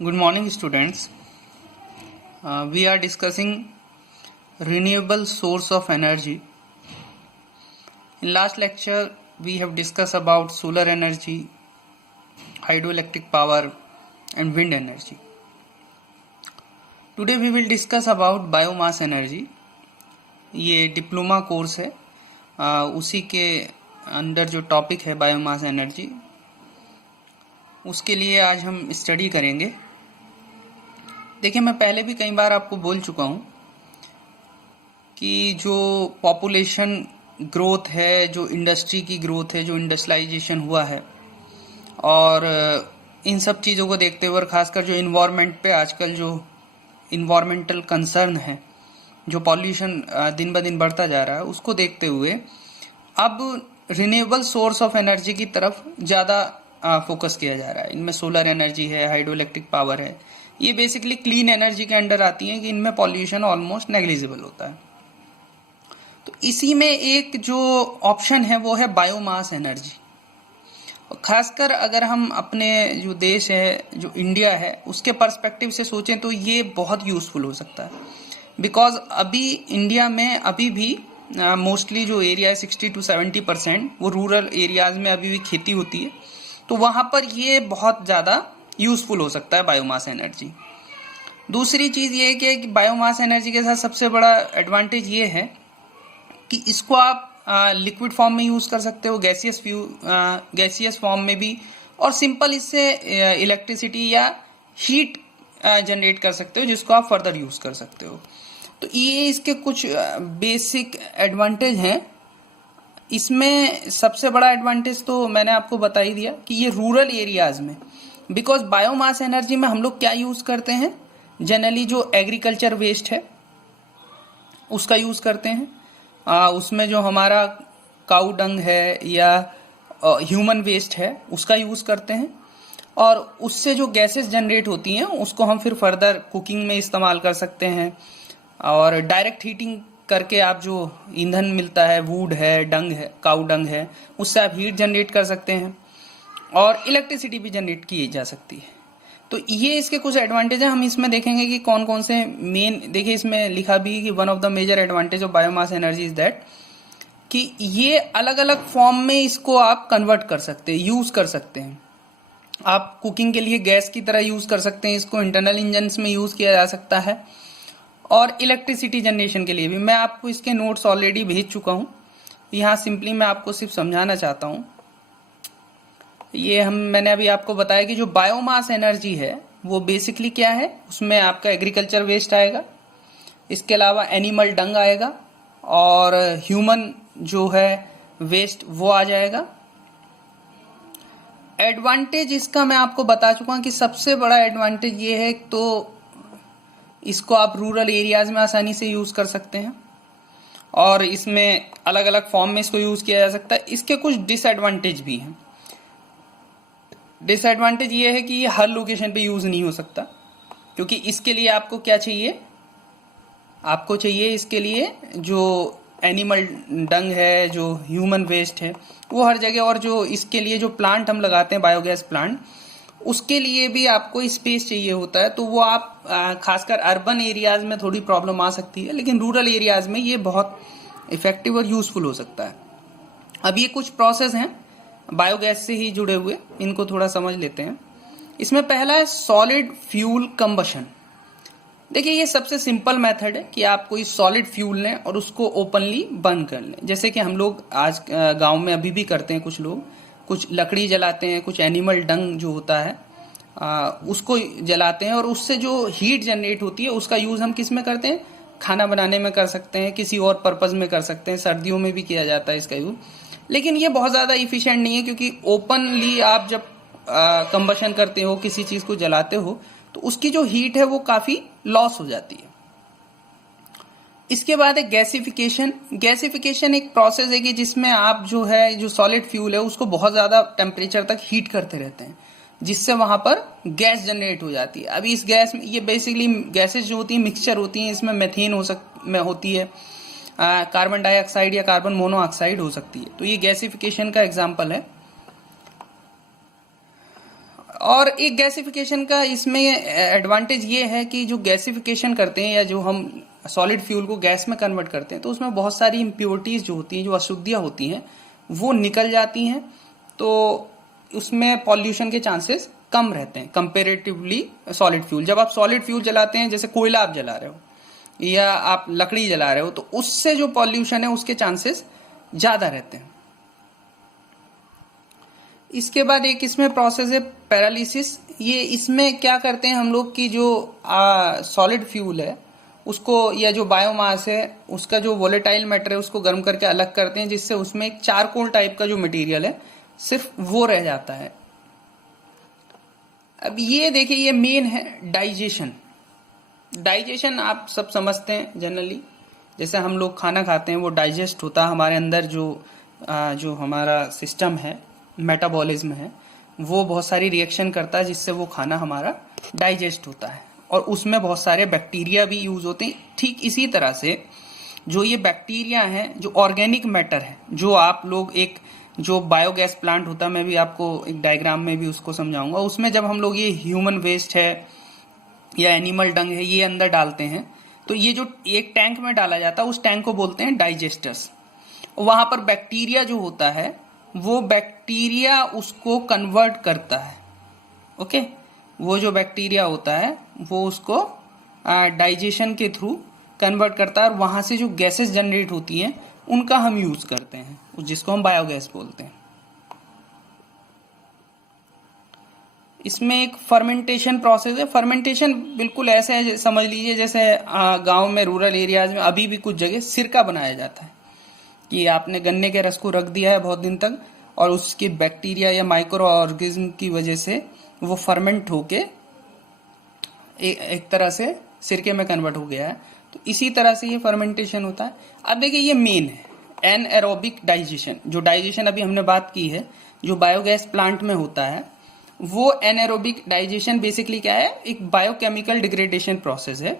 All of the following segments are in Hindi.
Good morning, students. We are discussing renewable source of energy. In last lecture, we have discussed about solar energy, hydroelectric power, and wind energy. Today we will discuss about biomass energy. ये डिप्लोमा कोर्स है, उसी के अंदर जो टॉपिक है बायोमास एनर्जी, उसके लिए आज हम स्टडी करेंगे. देखिए, मैं पहले भी कई बार आपको बोल चुका हूँ कि जो पॉपुलेशन ग्रोथ है, जो इंडस्ट्री की ग्रोथ है, जो इंडस्ट्रियलाइजेशन हुआ है, और इन सब चीज़ों को देखते हुए, खासकर जो इन्वायरमेंट पे आजकल जो इन्वायरमेंटल कंसर्न है, जो पॉल्यूशन दिन ब दिन बढ़ता जा रहा है, उसको देखते हुए अब रिन्यूएबल सोर्स ऑफ एनर्जी की तरफ ज़्यादा फोकस किया जा रहा है. इनमें सोलर एनर्जी है, हाइड्रोइलेक्ट्रिक पावर है. ये बेसिकली क्लीन एनर्जी के अंडर आती हैं कि इनमें पॉल्यूशन ऑलमोस्ट नेग्लिजिबल होता है. तो इसी में एक जो ऑप्शन है वो है बायोमास एनर्जी. खासकर अगर हम अपने जो देश है, जो इंडिया है, उसके पर्सपेक्टिव से सोचें तो ये बहुत यूज़फुल हो सकता है. बिकॉज अभी इंडिया में अभी भी मोस्टली जो एरिया है 60 to 70% वो रूरल एरियाज में अभी भी खेती होती है. तो वहाँ पर ये बहुत ज़्यादा यूज़फुल हो सकता है बायोमास एनर्जी. दूसरी चीज़ ये है कि बायोमास एनर्जी के साथ सबसे बड़ा एडवांटेज ये है कि इसको आप लिक्विड फॉर्म में यूज़ कर सकते हो, गैसियस फॉर्म में भी, और सिंपल इससे इलेक्ट्रिसिटी या हीट जनरेट कर सकते हो, जिसको आप फर्दर यूज़ कर सकते हो. तो ये इसके कुछ बेसिक एडवांटेज हैं. इसमें सबसे बड़ा एडवांटेज तो मैंने आपको बता ही दिया कि ये रूरल एरियाज़ में, बिकॉज बायोमास एनर्जी में हम लोग क्या यूज़ करते हैं, जनरली जो एग्रीकल्चर वेस्ट है उसका यूज़ करते हैं. उसमें जो हमारा काऊ डंग है या ह्यूमन वेस्ट है उसका यूज़ करते हैं, और उससे जो गैसेस जनरेट होती हैं उसको हम फिर फर्दर कुकिंग में इस्तेमाल कर सकते हैं. और डायरेक्ट हीटिंग करके आप जो ईंधन मिलता है, वुड है, डंग है, काऊ डंग है, उससे आप हीट जनरेट कर सकते हैं और इलेक्ट्रिसिटी भी जनरेट की जा सकती है. तो ये इसके कुछ एडवांटेज हैं. हम इसमें देखेंगे कि कौन कौन से मेन. देखिए, इसमें लिखा भी कि one of the major advantage of biomass energy is that कि ये अलग अलग फॉर्म में इसको आप कन्वर्ट कर सकते हैं, यूज़ कर सकते हैं. आप कुकिंग के लिए गैस की तरह यूज़ कर सकते हैं, इसको इंटरनल इंजन्स में यूज़ किया जा सकता है, और इलेक्ट्रिसिटी जनरेशन के लिए भी. मैं आपको इसके नोट्स ऑलरेडी भेज चुका हूँ. यहाँ सिंपली मैं आपको सिर्फ समझाना चाहता हूँ. ये मैंने अभी आपको बताया कि जो बायोमास एनर्जी है वो बेसिकली क्या है, उसमें आपका एग्रीकल्चर वेस्ट आएगा, इसके अलावा एनिमल डंग आएगा, और ह्यूमन जो है वेस्ट वो आ जाएगा. एडवांटेज इसका मैं आपको बता चुका हूँ कि सबसे बड़ा एडवांटेज ये है, तो इसको आप रूरल एरियाज में आसानी से यूज़ कर सकते हैं, और इसमें अलग अलग फॉर्म में इसको यूज़ किया जा सकता है. इसके कुछ डिसएडवांटेज भी हैं. डिसएडवांटेज ये है कि ये हर लोकेशन पे यूज़ नहीं हो सकता, क्योंकि इसके लिए आपको क्या चाहिए, आपको चाहिए इसके लिए जो एनिमल डंग है, जो ह्यूमन वेस्ट है, वो हर जगह, और जो इसके लिए जो प्लांट हम लगाते हैं, बायोगैस प्लांट, उसके लिए भी आपको स्पेस चाहिए होता है. तो वो आप खासकर अर्बन एरियाज में थोड़ी प्रॉब्लम आ सकती है, लेकिन रूरल एरियाज में ये बहुत इफेक्टिव और यूज़फुल हो सकता है. अब ये कुछ प्रोसेस हैं बायोगैस से ही जुड़े हुए, इनको थोड़ा समझ लेते हैं. इसमें पहला है सॉलिड फ्यूल कंबशन. देखिए, ये सबसे सिंपल मेथड है कि आप कोई सॉलिड फ्यूल लें और उसको ओपनली बर्न कर लें, जैसे कि हम लोग आज गांव में अभी भी करते हैं. कुछ लोग कुछ लकड़ी जलाते हैं, कुछ एनिमल डंग जो होता है उसको जलाते हैं, और उससे जो हीट जनरेट होती है उसका यूज़ हम किस में करते हैं, खाना बनाने में कर सकते हैं, किसी और पर्पज़ में कर सकते हैं, सर्दियों में भी किया जाता है इसका यूज़. लेकिन ये बहुत ज़्यादा इफिशिएंट नहीं है, क्योंकि ओपनली आप जब कंबशन करते हो, किसी चीज़ को जलाते हो, तो उसकी जो हीट है वो काफ़ी लॉस हो जाती है. इसके बाद है गैसिफिकेशन. गैसिफिकेशन एक प्रोसेस है कि जिसमें आप जो है, जो सॉलिड फ्यूल है, उसको बहुत ज़्यादा टेम्परेचर तक हीट करते रहते हैं, जिससे वहाँ पर गैस जनरेट हो जाती है. अभी इस गैस में, ये बेसिकली गैसेज जो होती हैं मिक्सचर होती हैं, इसमें मेथेन होती है, कार्बन डाइऑक्साइड या कार्बन मोनोऑक्साइड हो सकती है. तो ये गैसिफिकेशन का एग्जाम्पल है. और एक गैसिफिकेशन का इसमें एडवांटेज ये है कि जो गैसिफिकेशन करते हैं या जो हम सॉलिड फ्यूल को गैस में कन्वर्ट करते हैं तो उसमें बहुत सारी इम्प्योरिटीज जो होती हैं, जो अशुद्धियाँ होती हैं, वो निकल जाती हैं। तो उसमें पॉल्यूशन के चांसेस कम रहते हैं कंपेरेटिवली सॉलिड फ्यूल। जब आप सॉलिड फ्यूल जलाते हैं, जैसे कोयला आप जला रहे हो या आप लकड़ी जला रहे हो, तो उससे जो पॉल्यूशन है उसके चांसेस ज़्यादा रहते हैं। इसके बाद एक इसमें प्रोसेस है पैरालिसिस। ये इसमें क्या करते हैं हम लोग कि जो सॉलिड फ्यूल है उसको, या जो बायोमास है उसका जो वोलेटाइल मैटर है उसको गर्म करके अलग करते हैं, जिससे उसमें एक चारकोल टाइप का जो मटेरियल है सिर्फ वो रह जाता है। अब ये देखिए, ये मेन है डाइजेशन। डाइजेशन आप सब समझते हैं जनरली, जैसे हम लोग खाना खाते हैं वो डाइजेस्ट होता है हमारे अंदर। जो हमारा सिस्टम है, मेटाबॉलिज्म है, वो बहुत सारी रिएक्शन करता है जिससे वो खाना हमारा डाइजेस्ट होता है, और उसमें बहुत सारे बैक्टीरिया भी यूज होते हैं। ठीक इसी तरह से जो ये बैक्टीरिया हैं, जो ऑर्गेनिक मैटर है, जो आप लोग एक जो बायोगैस प्लांट होता है, मैं भी आपको एक डायग्राम में भी उसको समझाऊंगा। उसमें जब हम लोग ये ह्यूमन वेस्ट है या एनिमल डंग है ये अंदर डालते हैं, तो ये जो एक टैंक में डाला जाता है उस टैंक को बोलते हैं डाइजेस्टर्स। वहां पर बैक्टीरिया जो होता है वो बैक्टीरिया उसको कन्वर्ट करता है। ओके, वो जो बैक्टीरिया होता है वो उसको डाइजेशन के थ्रू कन्वर्ट करता है, और वहां से जो गैसेस जनरेट होती हैं उनका हम यूज करते हैं, जिसको हम बायोगैस बोलते हैं। इसमें एक फर्मेंटेशन प्रोसेस है। फर्मेंटेशन बिल्कुल ऐसे है, समझ लीजिए जैसे गांव में, रूरल एरियाज में अभी भी कुछ जगह सिरका बनाया जाता है कि आपने गन्ने के रस को रख दिया है बहुत दिन तक, और उसके बैक्टीरिया या माइक्रो ऑर्गेनिज्म की वजह से वो फर्मेंट होके एक तरह से सिरके में कन्वर्ट हो गया है। तो इसी तरह से ये फर्मेंटेशन होता है। अब देखिए, ये मेन है एनएरोबिक डाइजेशन। जो डाइजेशन अभी हमने बात की है, जो बायोगैस प्लांट में होता है, वो एनएरोबिक डाइजेशन बेसिकली क्या है, एक बायोकेमिकल डिग्रेडेशन प्रोसेस है।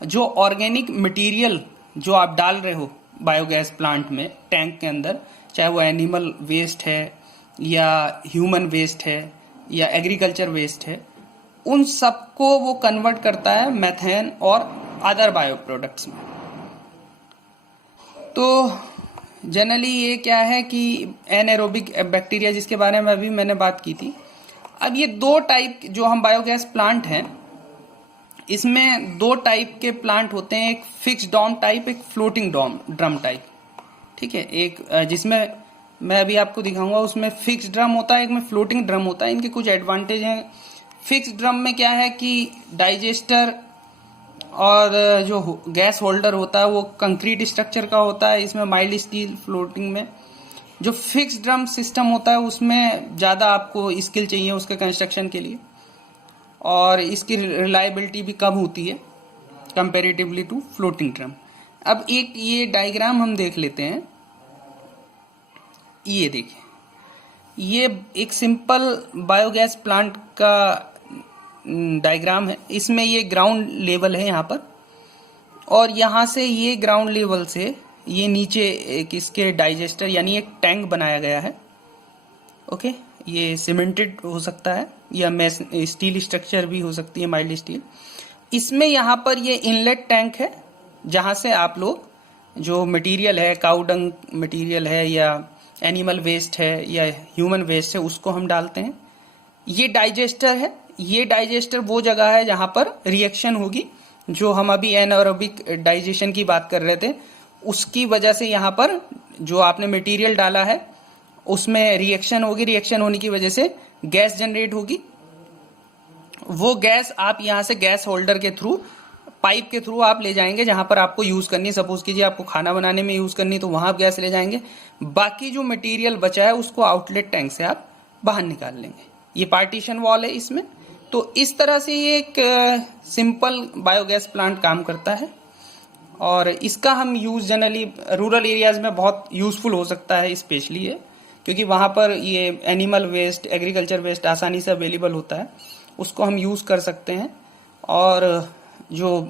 जो ऑर्गेनिक मटेरियल जो आप डाल रहे हो बायोगैस प्लांट में टैंक के अंदर, चाहे वो एनिमल वेस्ट है या ह्यूमन वेस्ट है या एग्रीकल्चर वेस्ट है, उन सबको वो कन्वर्ट करता है मेथेन और अदर बायो प्रोडक्ट्स में। तो जनरली ये क्या है कि एनएरोबिक बैक्टीरिया, जिसके बारे में अभी मैंने बात की थी। अब ये दो टाइप जो हम बायोगैस प्लांट हैं, इसमें दो टाइप के प्लांट होते हैं, एक फिक्स डॉम टाइप, एक फ्लोटिंग ड्रम टाइप। ठीक है, एक जिसमें मैं अभी आपको दिखाऊंगा उसमें फिक्स ड्रम होता है, एक में फ्लोटिंग ड्रम होता है। इनके कुछ एडवांटेज हैं। फिक्स ड्रम में क्या है कि डाइजेस्टर और जो गैस होल्डर होता है वो कंक्रीट स्ट्रक्चर का होता है, इसमें माइल्ड स्टील। फ्लोटिंग में जो फिक्स ड्रम सिस्टम होता है उसमें ज़्यादा आपको स्किल चाहिए उसके कंस्ट्रक्शन के लिए, और इसकी रिलायबिलिटी भी कम होती है कंपेरेटिवली टू फ्लोटिंग ड्रम। अब एक ये डायग्राम हम देख लेते हैं। ये देखिए, ये एक सिंपल बायोगैस प्लांट का डायग्राम है। इसमें ये ग्राउंड लेवल है यहाँ पर, और यहाँ से ये ग्राउंड लेवल से ये नीचे एक इसके डाइजेस्टर यानी एक टैंक बनाया गया है। ओके, ये सीमेंटेड हो सकता है या स्टील स्ट्रक्चर भी हो सकती है, माइल्ड स्टील। इसमें यहाँ पर ये इनलेट टैंक है जहाँ से आप लोग जो मटेरियल है, काउडंग मटेरियल है या एनिमल वेस्ट है या ह्यूमन वेस्ट है, उसको हम डालते हैं। ये डाइजेस्टर है। ये डाइजेस्टर वो जगह है जहां पर रिएक्शन होगी, जो हम अभी एनारोबिक डाइजेशन की बात कर रहे थे, उसकी वजह से यहाँ पर जो आपने मटेरियल डाला है उसमें रिएक्शन होगी। रिएक्शन होने की वजह से गैस जनरेट होगी। वो गैस आप यहाँ से गैस होल्डर के थ्रू, पाइप के थ्रू आप ले जाएंगे जहां पर आपको यूज करनी है। सपोज कीजिए आपको खाना बनाने में यूज करनी है तो वहां आप गैस ले जाएंगे। बाकी जो मटेरियल बचा है उसको आउटलेट टैंक से आप बाहर निकाल लेंगे। ये पार्टीशन वॉल है इसमें। तो इस तरह से ये एक सिंपल बायोगैस प्लांट काम करता है, और इसका हम यूज जनरली रूरल एरियाज में बहुत यूजफुल हो सकता है, स्पेशली है क्योंकि वहां पर ये एनिमल वेस्ट, एग्रीकल्चर वेस्ट आसानी से अवेलेबल होता है, उसको हम यूज कर सकते हैं। और जो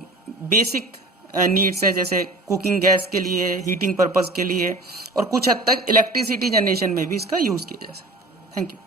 बेसिक नीड्स है जैसे कुकिंग गैस के लिए, हीटिंग पर्पस के लिए, और कुछ हद तक इलेक्ट्रिसिटी जनरेशन में भी इसका यूज किया जा सकता है। Thank you.